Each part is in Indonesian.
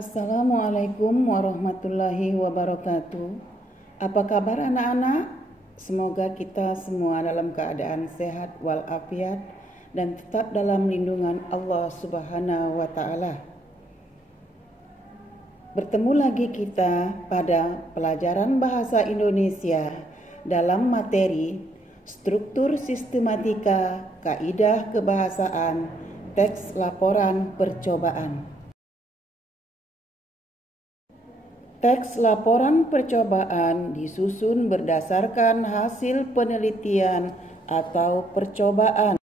Assalamualaikum warahmatullahi wabarakatuh. Apa kabar anak-anak? Semoga kita semua dalam keadaan sehat walafiat dan tetap dalam lindungan Allah Subhanahu wa taala. Bertemu lagi kita pada pelajaran bahasa Indonesia dalam materi struktur sistematika, kaidah kebahasaan, teks laporan percobaan. Teks laporan percobaan disusun berdasarkan hasil penelitian atau percobaan.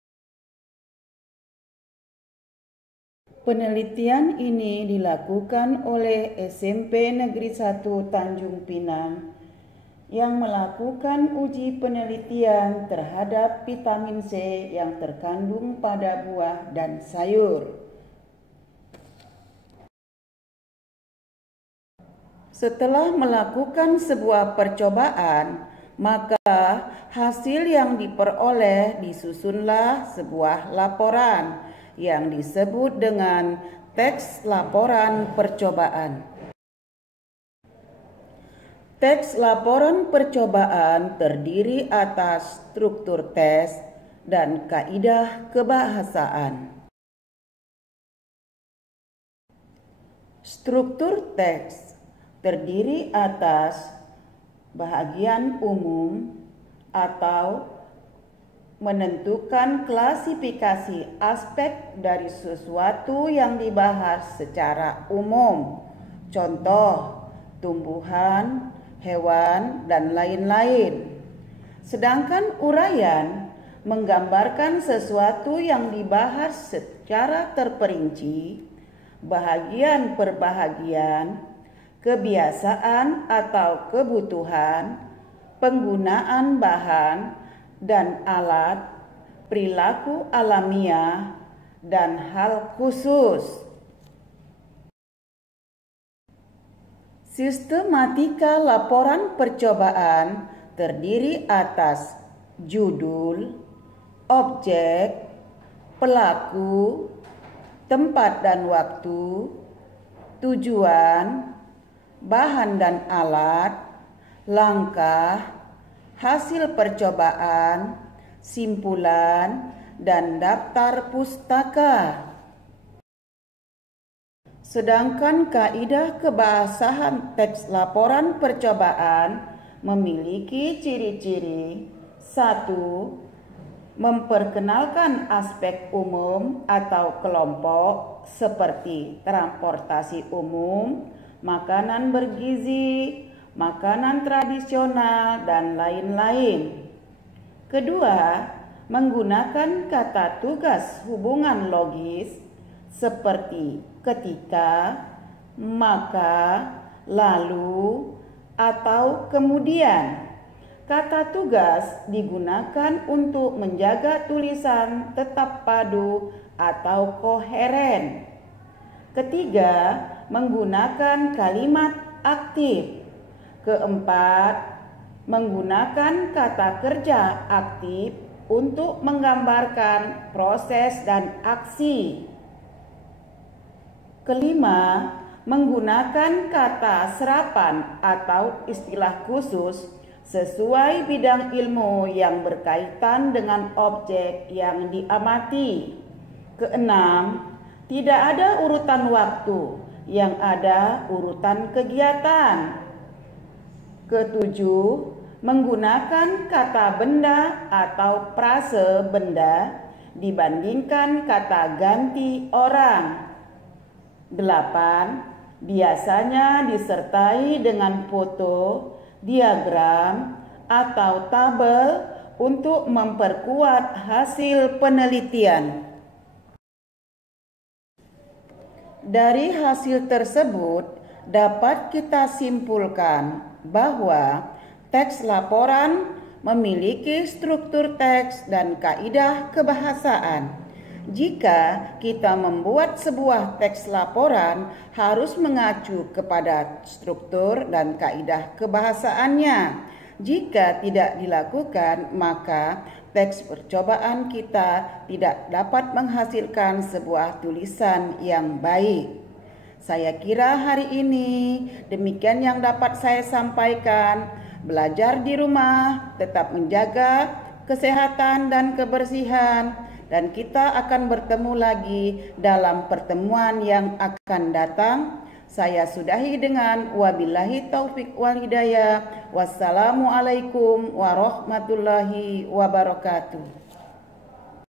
Penelitian ini dilakukan oleh SMP Negeri 1 Tanjung Pinang yang melakukan uji penelitian terhadap vitamin C yang terkandung pada buah dan sayur. Setelah melakukan sebuah percobaan, maka hasil yang diperoleh disusunlah sebuah laporan yang disebut dengan teks laporan percobaan. Teks laporan percobaan terdiri atas struktur tes dan kaidah kebahasaan. Struktur teks terdiri atas bahagian umum atau menentukan klasifikasi aspek dari sesuatu yang dibahas secara umum, contoh tumbuhan, hewan, dan lain-lain. Sedangkan uraian menggambarkan sesuatu yang dibahas secara terperinci, bahagian per bahagian, kebiasaan atau kebutuhan, penggunaan bahan dan alat, perilaku alamiah, dan hal khusus. Sistematika laporan percobaan terdiri atas judul, objek, pelaku, tempat dan waktu, tujuan, bahan dan alat, langkah, hasil percobaan, simpulan, dan daftar pustaka. Sedangkan kaidah kebahasaan teks laporan percobaan memiliki ciri-ciri: 1. Memperkenalkan aspek umum atau kelompok seperti transportasi umum, makanan bergizi, makanan tradisional, dan lain-lain. Kedua, menggunakan kata tugas hubungan logis seperti ketika, maka, lalu, atau kemudian. Kata tugas digunakan untuk menjaga tulisan tetap padu atau koheren. Ketiga, menggunakan kalimat aktif. Keempat, menggunakan kata kerja aktif untuk menggambarkan proses dan aksi. Kelima, menggunakan kata serapan atau istilah khusus sesuai bidang ilmu yang berkaitan dengan objek yang diamati. Keenam, tidak ada urutan waktu, yang ada urutan kegiatan. Ketujuh, menggunakan kata benda atau frase benda dibandingkan kata ganti orang. 8. Biasanya disertai dengan foto, diagram, atau tabel untuk memperkuat hasil penelitian. Dari hasil tersebut dapat kita simpulkan bahwa teks laporan memiliki struktur teks dan kaidah kebahasaan. Jika kita membuat sebuah teks laporan, harus mengacu kepada struktur dan kaidah kebahasaannya. Jika tidak dilakukan, maka teks percobaan kita tidak dapat menghasilkan sebuah tulisan yang baik. Saya kira hari ini demikian yang dapat saya sampaikan. Belajar di rumah, tetap menjaga kesehatan dan kebersihan, dan kita akan bertemu lagi dalam pertemuan yang akan datang. Saya sudahi dengan wabillahi taufik wal hidayah. Wassalamualaikum warahmatullahi wabarakatuh.